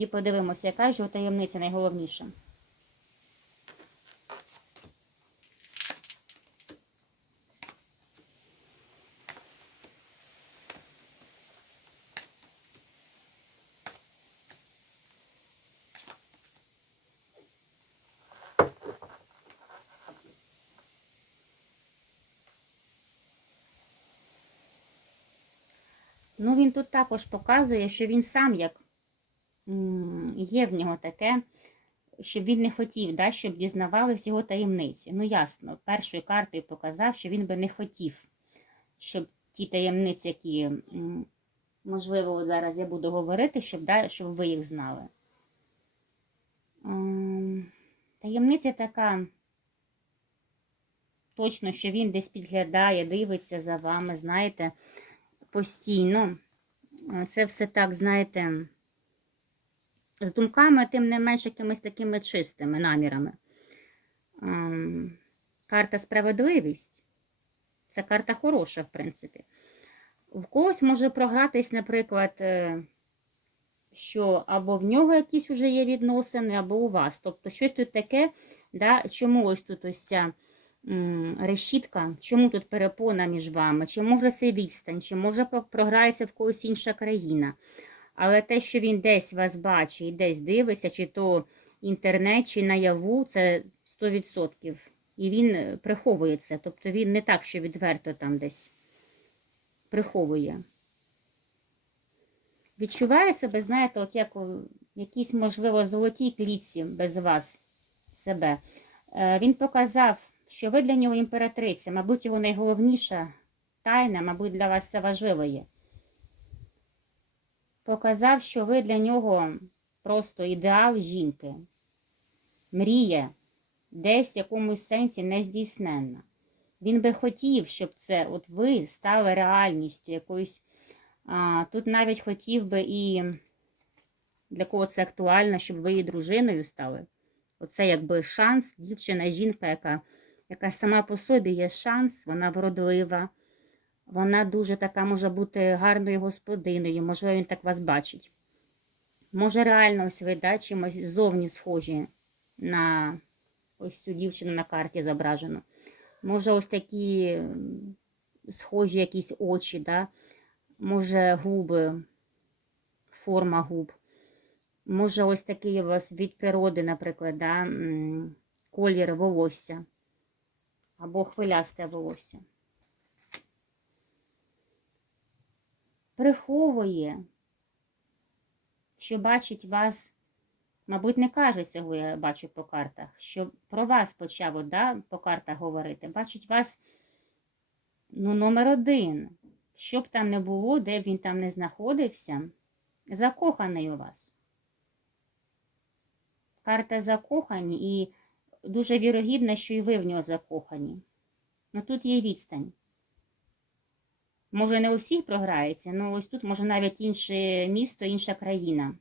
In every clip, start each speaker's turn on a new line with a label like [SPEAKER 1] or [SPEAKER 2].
[SPEAKER 1] І подивимося, яка ж його таємниця найголовніша. Ну, він тут також показує, що він сам як є в нього таке, щоб він не хотів, да, щоб дізнавались його таємниці. Ну, ясно, першою картою показав, що він би не хотів, щоб ті таємниці, які, можливо, зараз я буду говорити, щоб, да, щоб ви їх знали. Таємниця така, точно, що він десь підглядає, дивиться за вами, знаєте, постійно. Це все так, знаєте, з думками, тим не менш якимись такими чистими намірами. Ем, Карта справедливість. Це карта хороша, в принципі. В когось може програтись, наприклад, е, що або в нього якісь вже є відносини, або у вас. Тобто щось тут таке, да, чому ось тут ось ця решітка, чому тут перепона між вами, чи може це відстань, чи може програється в когось інша країна. Але те, що він десь вас бачить і десь дивиться, чи то інтернет, чи наяву, це 100%. І він е, приховує це. Тобто він не так, що відверто там десь приховує. Відчуває себе, знаєте, от як у якійсь, можливо, золотій клітці без вас себе. Е, Він показав, що ви для нього імператриця, мабуть, його найголовніша тайна, мабуть, для вас це важливо є. Показав, що ви для нього просто ідеал жінки, мрія, десь в якомусь сенсі нездійсненна. Він би хотів, щоб це от ви стали реальністю якоюсь. А, тут навіть хотів би і для кого це актуально, щоб ви і дружиною стали. Оце якби шанс, дівчина, жінка, яка, яка сама по собі є шанс, вона вродлива, вона дуже така може бути гарною господиною, можливо, він так вас бачить. Може, реально ось ви да, чимось зовні схожі на ось цю дівчину на карті зображено. Може, ось такі схожі якісь очі, да? може, губи, форма губ. Може, ось такий у вас від природи, наприклад, да? колір волосся або хвилясте волосся. Приховує, що бачить вас, мабуть, не каже цього, я бачу по картах, що про вас почав да, по картах говорити. Бачить вас ну, номер один. Що б там не було, де б він там не знаходився, закоханий у вас. Карта закохані, і дуже вірогідно, що і ви в нього закохані. Ну тут є відстань. Може, не у всіх програється, але ось тут може навіть інше місто, інша країна.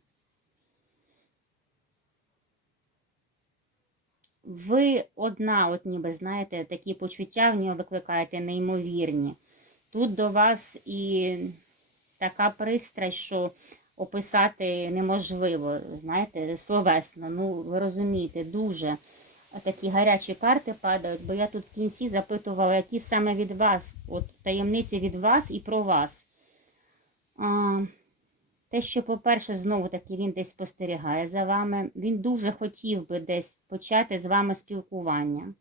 [SPEAKER 1] Ви одна, от ніби, знаєте, такі почуття в нього викликаєте неймовірні. Тут до вас і така пристрасть, що описати неможливо, знаєте, словесно. Ну, ви розумієте, дуже такі гарячі карти падають, бо я тут в кінці запитувала, які саме від вас, от таємниці від вас і про вас. А, те, що, по-перше, знову таки він десь спостерігає за вами, він дуже хотів би десь почати з вами спілкування,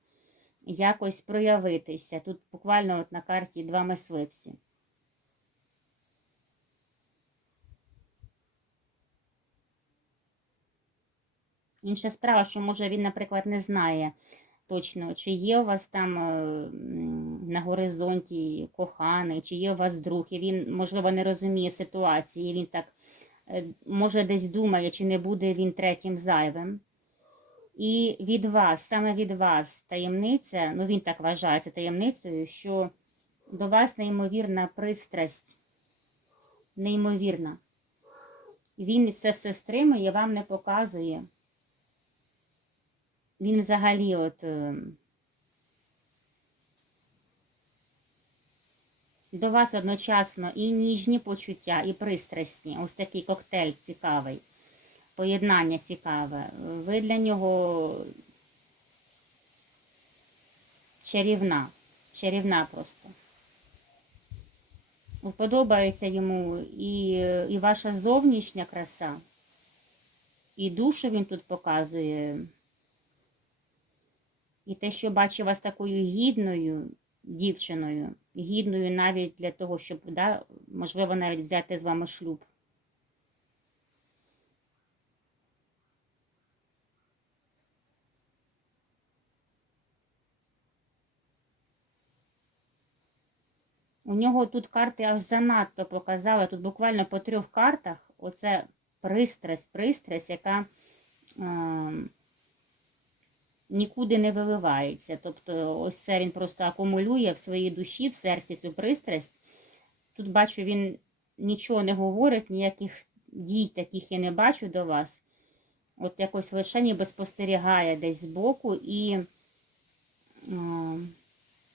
[SPEAKER 1] якось проявитися. Тут буквально от на карті два мисливці. Інша справа, що може він, наприклад, не знає точно, чи є у вас там е, на горизонті коханий, чи є у вас друг, і він, можливо, не розуміє ситуації, він так е, може десь думає, чи не буде він третім зайвим. І від вас, саме від вас, таємниця, ну він так вважає це таємницею, що до вас неймовірна пристрасть, неймовірна. Він це все стримує, вам не показує. Він взагалі от е, до вас одночасно і ніжні почуття, і пристрасні. Ось такий коктейль цікавий. поєднання цікаве. Ви для нього чарівна, чарівна просто. Подобається йому і, і ваша зовнішня краса, і душу він тут показує. І те, що бачить вас такою гідною дівчиною, гідною навіть для того, щоб, да, можливо, навіть взяти з вами шлюб. У нього тут карти аж занадто показали. Тут буквально по трьох картах оце пристрасть, пристрасть, яка е, нікуди не виливається. Тобто, ось це він просто акумулює в своїй душі, в серці цю пристрасть. Тут бачу, він нічого не говорить, ніяких дій таких я не бачу до вас. От якось лише ніби спостерігає десь збоку і е,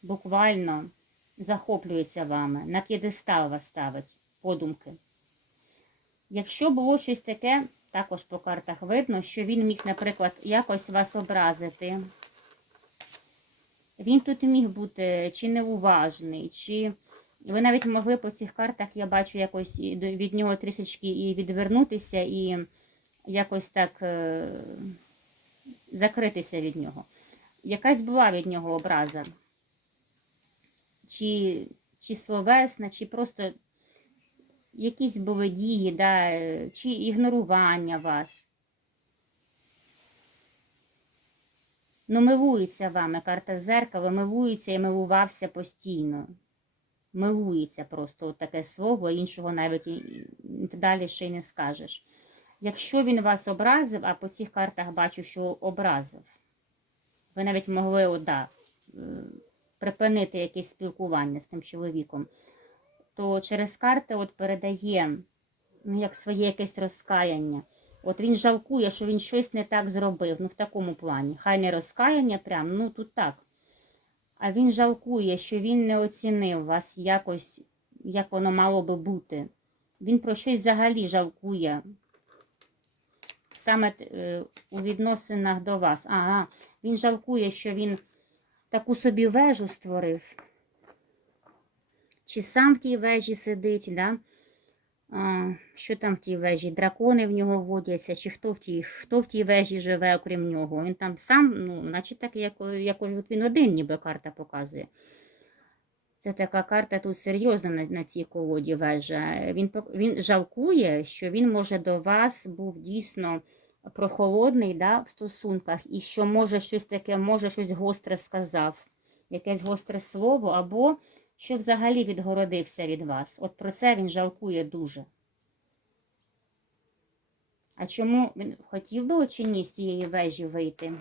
[SPEAKER 1] буквально захоплюється вами, на п'єдестал вас ставить подумки. Якщо було щось таке, також по картах видно, що він міг, наприклад, якось вас образити. Він тут міг бути чи неуважний, чи ви навіть могли по цих картах, я бачу, якось від нього трішечки і відвернутися, і якось так е, закритися від нього. Якась була від нього образа чи чи словесна, чи просто якісь були дії, да, чи ігнорування вас. Ну, милується вами карта зеркало, милується і милувався постійно. Милується просто от таке слово, іншого навіть далі ще й не скажеш. Якщо він вас образив, а по цих картах бачу, що образив, ви навіть могли, о, да, припинити якесь спілкування з тим чоловіком, то через карти от передає ну, як своє якесь розкаяння. От він жалкує, що він щось не так зробив. Ну, в такому плані. Хай не розкаяння, прям, ну тут так. А він жалкує, що він не оцінив вас якось, як воно мало би бути. Він про щось взагалі жалкує. Саме е, у відносинах до вас. Ага, він жалкує, що він таку собі вежу створив. Чи сам в тій вежі сидить, да? а, що там в тій вежі? Дракони в нього водяться, чи хто в тій хто в тій вежі живе, окрім нього? Він там сам, ну, наче так, як, як він один, ніби карта показує. Це така карта тут серйозна на, на цій колоді вежа. Він, Він жалкує, що він може до вас був дійсно прохолодний да, в стосунках, і що може щось таке, може щось гостре сказав, якесь гостре слово, або що взагалі відгородився від вас. От про це він жалкує дуже. А чому він хотів би чи ні з цієї вежі вийти?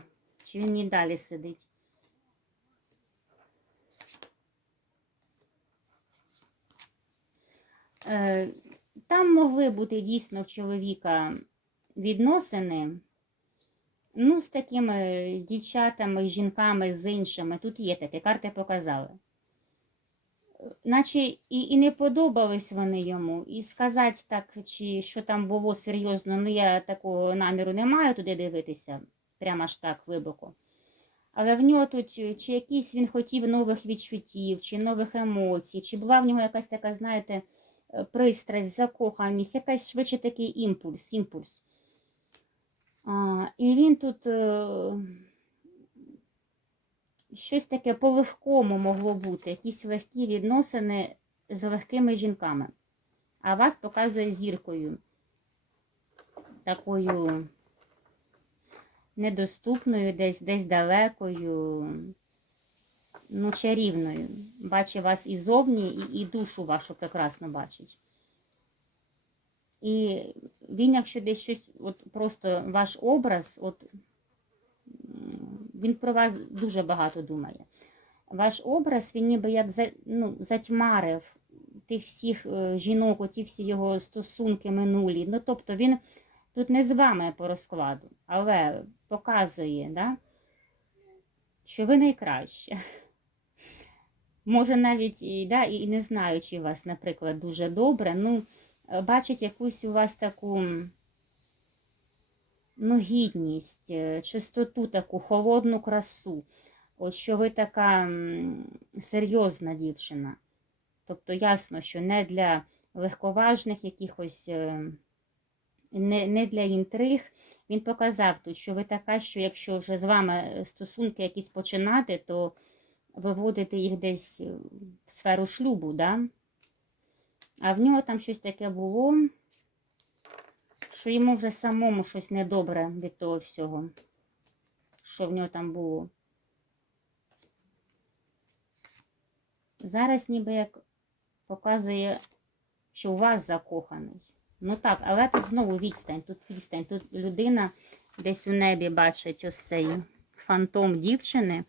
[SPEAKER 1] Чи він і далі сидить? Е, там могли бути дійсно в чоловіка відносини, ну, з такими дівчатами, жінками, з іншими. Тут є таке, карти показали. Наче і і не подобались вони йому. І сказати так, чи що там було серйозно, ну я такого наміру не маю туди дивитися, прямо аж так глибоко. Але в нього тут чи якийсь він хотів нових відчуттів, чи нових емоцій, чи була в нього якась така, знаєте, пристрасть, закоханість, якась швидше такий імпульс, імпульс. А, І він тут е, щось таке по-легкому могло бути, якісь легкі відносини з легкими жінками. А вас показує зіркою, такою недоступною, десь десь далекою, ну, чарівною. Бачить вас і зовні, і, і душу вашу прекрасно бачить. І він, якщо десь щось, от просто ваш образ, от він про вас дуже багато думає. Ваш образ, він ніби як ну, затьмарив тих всіх е, жінок, оті всі його стосунки минулі. Ну, тобто він тут не з вами по розкладу, але показує, да, що ви найкраще. Може, навіть і, да, і не знаючи вас, наприклад, дуже добре, ну. Е, бачить якусь у вас таку ну, гідність, е, чистоту таку, холодну красу. От що ви така серйозна дівчина. Тобто ясно, що не для легковажних якихось, е, не, не для інтриг. Він показав тут, що ви така, що якщо вже з вами стосунки якісь починати, то виводити їх десь е, в сферу шлюбу, да? а в нього там щось таке було, що йому вже самому щось недобре від того всього, що в нього там було. Зараз ніби як показує, що у вас закоханий. Ну так, але тут знову відстань, тут відстань. Тут людина десь у небі бачить ось цей фантом дівчини.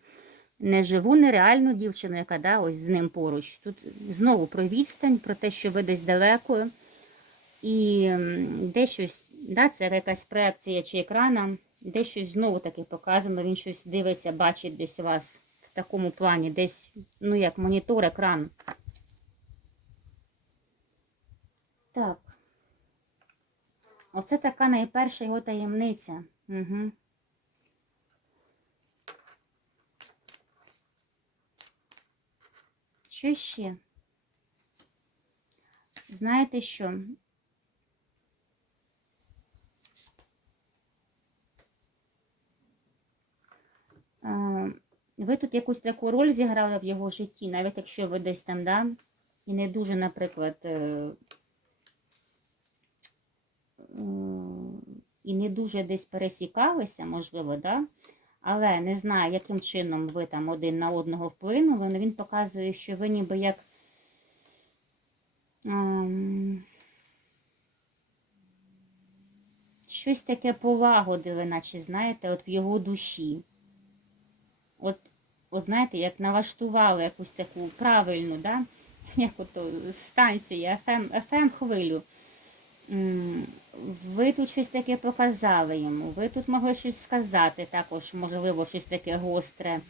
[SPEAKER 1] Не живу, нереальну дівчину, яка да, ось з ним поруч. Тут знову про відстань, про те, що ви десь далеко. І де щось, да, це якась проекція чи екрана, де щось знову таки показано, він щось дивиться, бачить десь вас в такому плані, десь, ну як монітор, екран. Так. Оце така найперша його таємниця. Угу. Що ще? Знаєте що? Е, Ви тут якусь таку роль зіграли в його житті, навіть якщо ви десь там, да, і не дуже, наприклад, е, е, і не дуже десь пересікалися, можливо, да? але не знаю, яким чином ви там один на одного вплинули, але він показує, що ви ніби як ем, щось таке полагодили, наче, знаєте, от в його душі. От, от знаєте, як налаштували якусь таку правильну, да? як ото станція, FM, FM хвилю. Ви тут щось таке показали йому, ви тут могли щось сказати, також, можливо, щось таке гостре,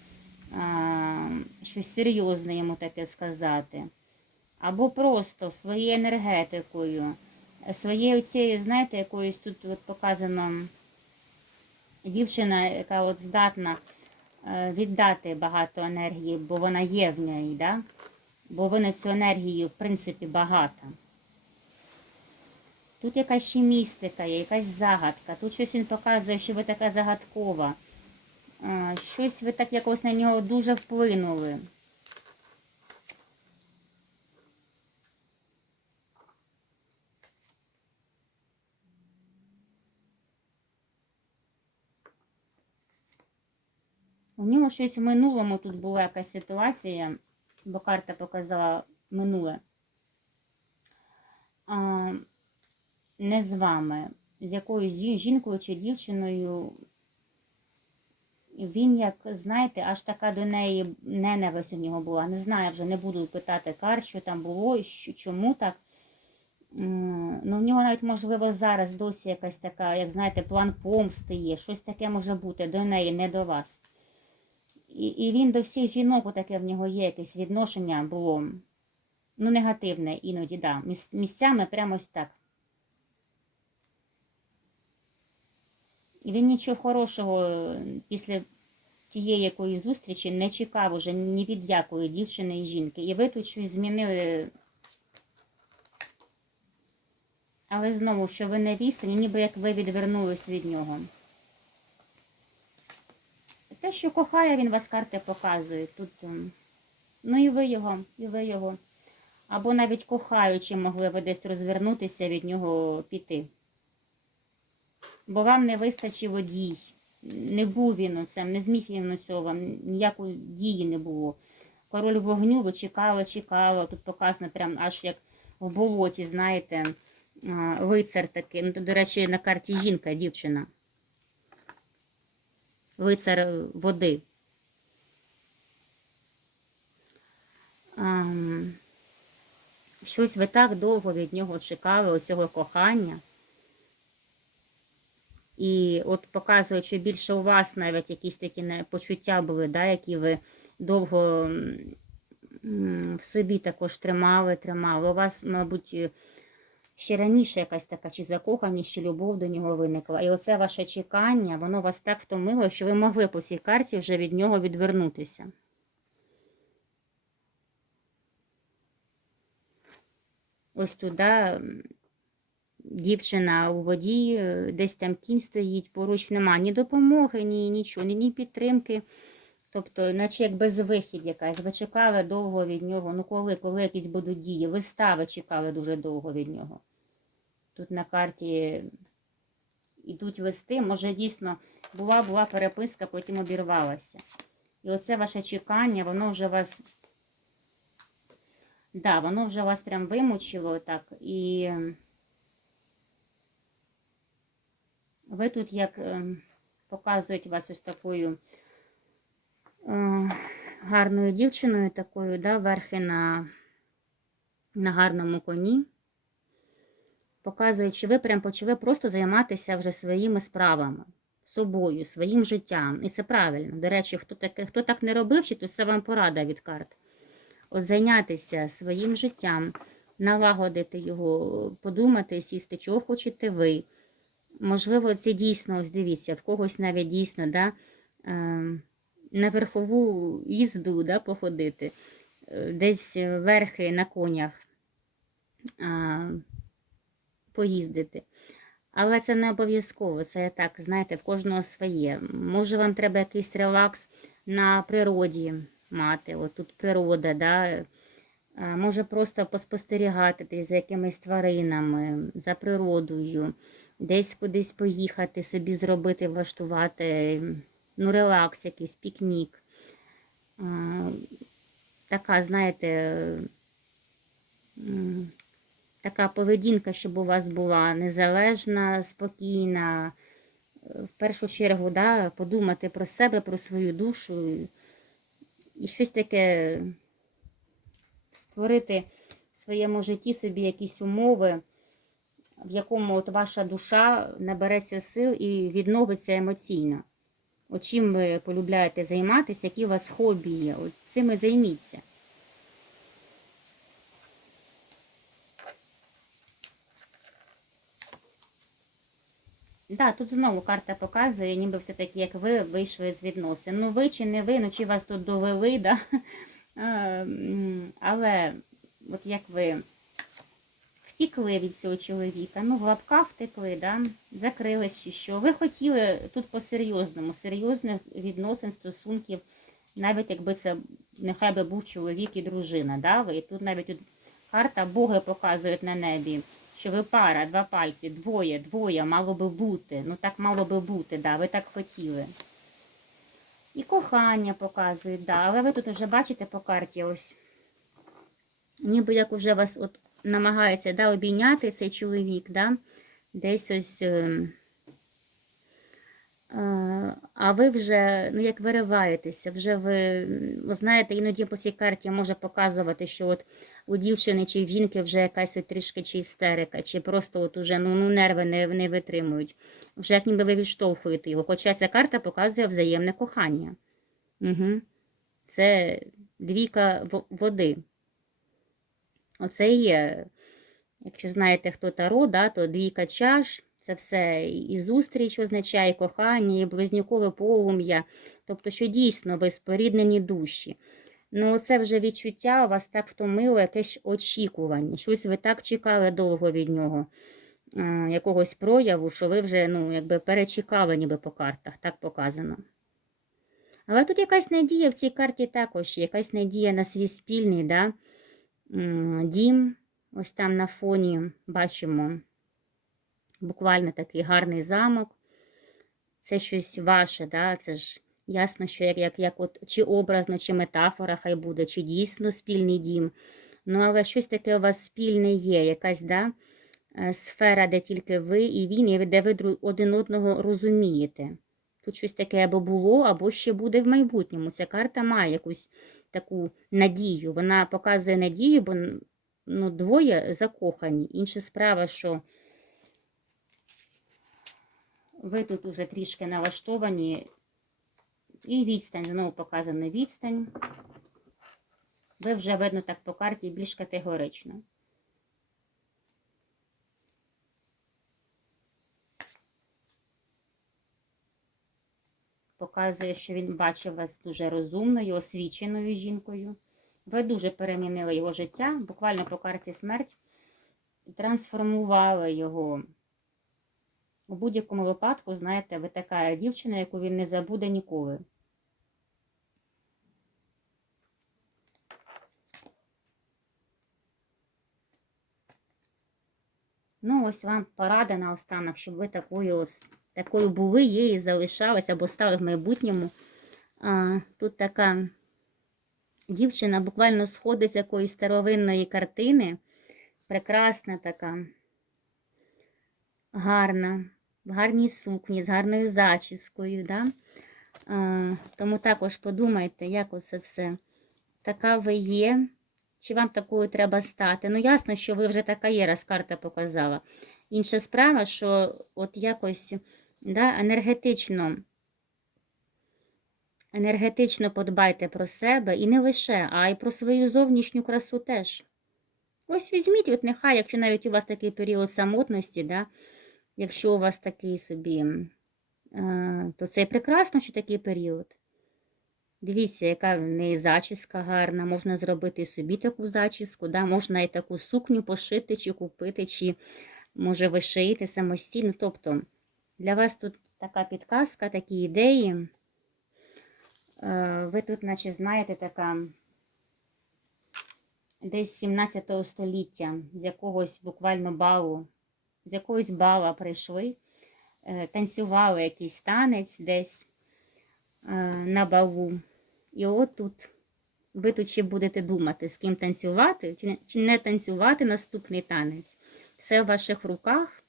[SPEAKER 1] щось серйозне йому таке сказати. Або просто своєю енергетикою, своєю цією, знаєте, якоюсь тут от показано дівчина, яка от здатна віддати багато енергії, бо вона є в ній, да? бо вона цю енергію, в принципі, багата. Тут якась ще містика є, якась загадка. Тут щось він показує, що ви така загадкова. Щось ви так якось на нього дуже вплинули. У нього щось в минулому тут була якась ситуація, бо карта показала минуле. А, не з вами, з якоюсь жінкою чи дівчиною. Він, як, знаєте, аж така до неї ненависть у нього була. Не знаю, вже не буду питати кар, що там було, що, чому так. Ну, в нього навіть, можливо, зараз досі якась така, як знаєте, план помсти є. Щось таке може бути до неї, не до вас. І, і він до всіх жінок, таке в нього є якесь відношення було. Ну, негативне іноді, да. Місцями прямо ось так. І він нічого хорошого е, після тієї якоїсь зустрічі не чекав уже ні від якої дівчини і жінки. І ви тут щось змінили. Але знову, що ви не відстані, ніби як ви відвернулись від нього. Те, що кохає, він вас карти показує. Тут, ем, ну і ви його, і ви його. Або навіть кохаючи, могли ви десь розвернутися від нього піти. Бо вам не вистачило дій. Не був він оцем, не зміг він цього, вам ніякої дії не було. Король вогню, ви чекали, чекали. Тут показано прям аж як в болоті, знаєте, лицар такий. Ну, до речі, на карті жінка, дівчина. Лицар е, води. Ам, Щось ви так довго від нього чекали, оцього кохання. І от показує, більше у вас навіть якісь такі почуття були, да, які ви довго в собі також тримали, тримали. У вас, мабуть, ще раніше якась така чи закоханість, чи любов до нього виникла. І оце ваше чекання, воно вас так втомило, що ви могли по цій карті вже від нього відвернутися. Ось туди дівчина у воді, десь там кінь стоїть, поруч нема ні допомоги, ні нічого, ні, ні підтримки. Тобто, наче як безвихідь якась. Ви чекали довго від нього. Ну коли, коли якісь будуть дії? Листа ви чекали дуже довго від нього. Тут на карті йдуть листи. Може, дійсно була була переписка, потім обірвалася. І оце ваше чекання, воно вже вас. Да, воно вже вас прям вимучило так. І ви тут як ем, показують вас ось такою гарною дівчиною, такою, да, верхи на, на гарному коні. Показують, що ви прям почали просто займатися вже своїми справами, собою, своїм життям. І це правильно. До речі, хто, таке, хто так не робив, чи то це вам порада від карт. От зайнятися своїм життям, налагодити його, подумати, сісти, чого хочете ви. Можливо, це дійсно, ось дивіться, в когось навіть дійсно, да, е, на верхову їзду да, походити, е, десь верхи на конях е, поїздити. Але це не обов'язково, це так, знаєте, в кожного своє. Може, вам треба якийсь релакс на природі мати. От тут природа, да? може просто поспостерігати за якимись тваринами, за природою, десь кудись поїхати, собі зробити, влаштувати ну, релакс, якийсь пікнік. Така, знаєте, така поведінка, щоб у вас була незалежна, спокійна. В першу чергу, да, подумати про себе, про свою душу і щось таке створити в своєму житті собі якісь умови, в якому от ваша душа набереться сил і відновиться емоційно. От чим ви полюбляєте займатися, які у вас хобі є, от цим і займіться. Да, тут знову карта показує, ніби все-таки, як ви вийшли з відносин. Ну, ви чи не ви, ну чи вас тут довели, да? Е, але от як ви втікли від цього чоловіка, ну, в лапках втекли, да? закрились чи що. Ви хотіли тут по-серйозному, серйозних відносин, стосунків, навіть якби це нехай би був чоловік і дружина. Да? Ви тут навіть тут карта Боги показують на небі що ви пара, два пальці, двоє, двоє, мало би бути. Ну так мало би бути, да, ви так хотіли. І кохання показують, да, але ви тут вже бачите по карті ось. Ніби як уже вас от намагається да, обійняти цей чоловік, да, десь ось. Е, е, а ви вже, ну як вириваєтеся, вже ви, ви знаєте, іноді по цій карті може показувати, що от у дівчини чи в жінки вже якась от трішки чи істерика, чи просто от уже ну, ну, нерви не, не витримують. Вже як ніби ви відштовхуєте його. Хоча ця карта показує взаємне кохання. Угу. Це двійка води. Оце є. Якщо знаєте, хто таро, да, то двійка чаш. Це все і зустріч означає, і кохання, і близнюкове полум'я. Тобто, що дійсно ви споріднені душі. Ну, це вже відчуття вас так втомило, якесь очікування. Щось ви так чекали довго від нього, якогось прояву, що ви вже ну, якби перечекали ніби по картах, так показано. Але тут якась надія в цій карті також, якась надія на свій спільний да? Дім. Ось там на фоні бачимо буквально такий гарний замок. Це щось ваше, да? це ж Ясно, що як, як, як от, чи образно, чи метафора хай буде, чи дійсно спільний дім. Ну, але щось таке у вас спільне є, якась да, е, сфера, де тільки ви і він, і де ви один одного розумієте. Тут щось таке або було, або ще буде в майбутньому. Ця карта має якусь таку надію. Вона показує надію, бо ну, двоє закохані. Інша справа, що ви тут уже трішки налаштовані. І відстань, знову показана відстань. Ви вже видно так по карті більш категорично. Показує, що він бачив вас дуже розумною, освіченою жінкою. Ви дуже перемінили його життя, буквально по карті смерть, трансформували його. У будь-якому випадку, знаєте, ви така дівчина, яку він не забуде ніколи. Ну, ось вам порада на останок, щоб ви такою, ось- такою були, є і залишались або стали в майбутньому. А, тут така дівчина буквально сходить з якоїсь старовинної картини. Прекрасна така, гарна, в гарній сукні, з гарною зачіскою. Да? А, тому також подумайте, як оце все. Така ви є. Чи вам такою треба стати? Ну, ясно, що ви вже така є, раз карта показала. Інша справа, що от якось да, енергетично, енергетично подбайте про себе і не лише, а й про свою зовнішню красу теж. Ось візьміть, от нехай, якщо навіть у вас такий період самотності, да, якщо у вас такий собі, е, то це прекрасно, що такий період. Дивіться, яка в неї зачіска гарна, можна зробити собі таку зачіску, да? можна і таку сукню пошити, чи купити, чи може ви шиєте самостійно. Тобто для вас тут така підказка, такі ідеї. Е, Ви тут, наче, знаєте, така десь 17 століття, з якогось буквально балу, з якогось бала прийшли, е, танцювали якийсь танець десь е, на балу. І от тут ви тут ще будете думати, з ким танцювати, чи не танцювати наступний танець. Все в ваших руках.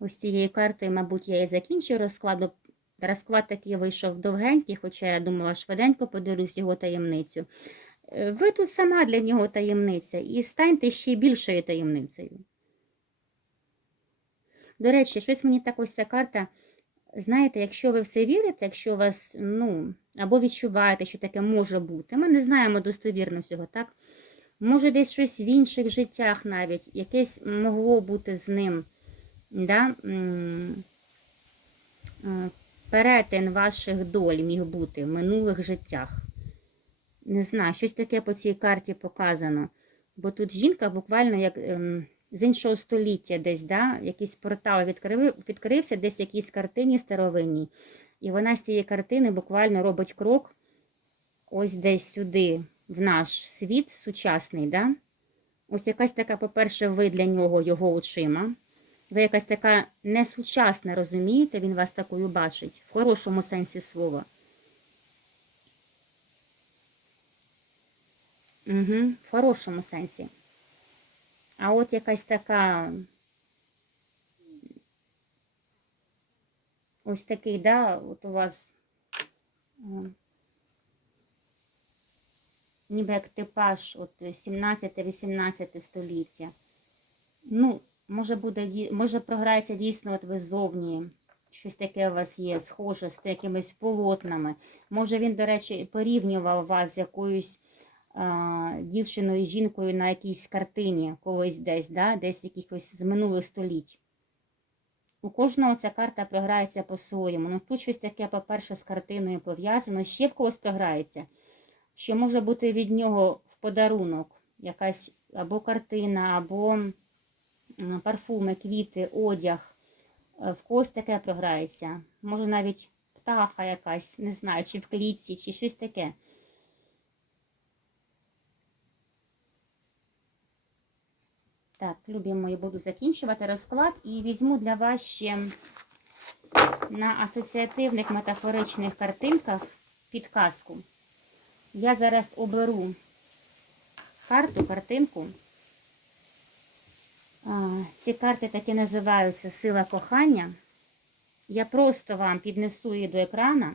[SPEAKER 1] Ось цією картою, мабуть, я і закінчу розклад. Розклад такий вийшов довгенький, хоча я думала, швиденько подивлюсь його таємницю. Е, Ви тут сама для нього таємниця, і станьте ще більшою таємницею. До речі, щось мені так ось ця карта. Знаєте, якщо ви в це вірите, якщо у вас, ну, або відчуваєте, що таке може бути, ми не знаємо достовірно цього, так? Може, десь щось в інших життях навіть, якесь могло бути з ним, да? е, перетин ваших доль міг бути в минулих життях. Не знаю, щось таке по цій карті показано. Бо тут жінка буквально як ем, з іншого століття десь, да, якийсь портал відкрив, відкрився десь в якійсь картині старовинній. І вона з цієї картини буквально робить крок ось десь сюди, в наш світ сучасний. Да? Ось якась така, по-перше, ви для нього його очима. Ви якась така несучасна, розумієте, він вас такою бачить, в хорошому сенсі слова. Угу, в хорошому сенсі. А от якась така. Ось такий, да, от у вас ніби як типаж от 17-18 століття. Ну, може буде, може програється дійсно от ви ззовні. Щось таке у вас є, схоже з якимись полотнами. Може він, до речі, порівнював вас з якоюсь а, дівчиною, жінкою на якійсь картині колись десь, да? десь якихось з минулих століть. У кожного ця карта програється по-своєму. Ну тут щось таке, по-перше, з картиною пов'язано, ще в когось програється, що може бути від нього в подарунок якась або картина, або парфуми, квіти, одяг. Е, В когось таке програється. Може навіть птаха якась, не знаю, чи в клітці, чи щось таке. Так, любі мої, буду закінчувати розклад і візьму для вас ще на асоціативних метафоричних картинках підказку. Я зараз оберу карту, картинку. Ці карти таки називаються Сила кохання. Я просто вам піднесу її до екрана,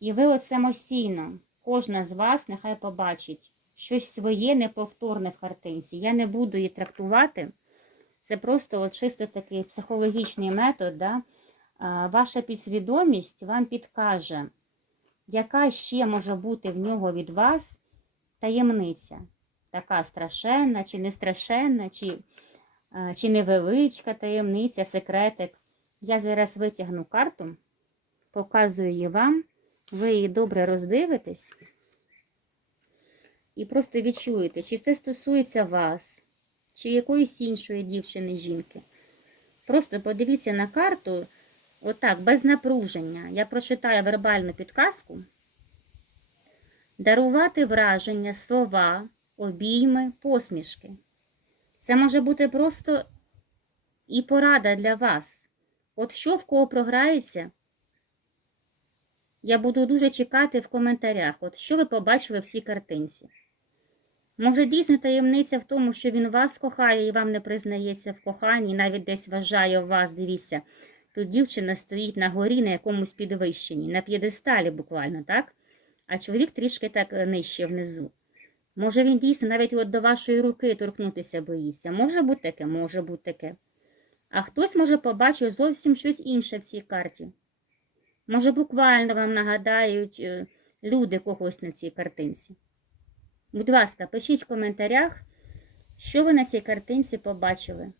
[SPEAKER 1] і ви самостійно, кожна з вас нехай побачить щось своє неповторне в картинці. Я не буду її трактувати. Це просто от чисто такий психологічний метод. Да? Ваша підсвідомість вам підкаже, яка ще може бути в нього від вас таємниця. Така страшенна, чи не страшенна, чи чи невеличка таємниця, секретик. Я зараз витягну карту, показую її вам. Ви її добре роздивитесь і просто відчуєте, чи це стосується вас, чи якоїсь іншої дівчини, жінки. Просто подивіться на карту, отак, без напруження. Я прочитаю вербальну підказку. Дарувати враження, слова, обійми, посмішки. Це може бути просто і порада для вас. От що в кого програється, я буду дуже чекати в коментарях, от що ви побачили в цій картинці. Може, дійсно таємниця в тому, що він вас кохає і вам не признається в коханні, і навіть десь вважає вас, дивіться, тут дівчина стоїть на горі на якомусь підвищенні, на п'єдесталі буквально, так? А чоловік трішки так е, нижче внизу. Може, він дійсно навіть от до вашої руки торкнутися боїться. Може бути таке, може бути таке. А хтось може побачити зовсім щось інше в цій карті. Може, буквально вам нагадають е, люди когось на цій картинці. Будь ласка, пишіть в коментарях, що ви на цій картинці побачили.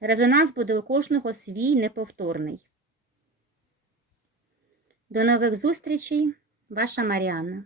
[SPEAKER 1] Резонанс буде у кожного свій неповторний. До нових зустрічей, ваша Маріанна.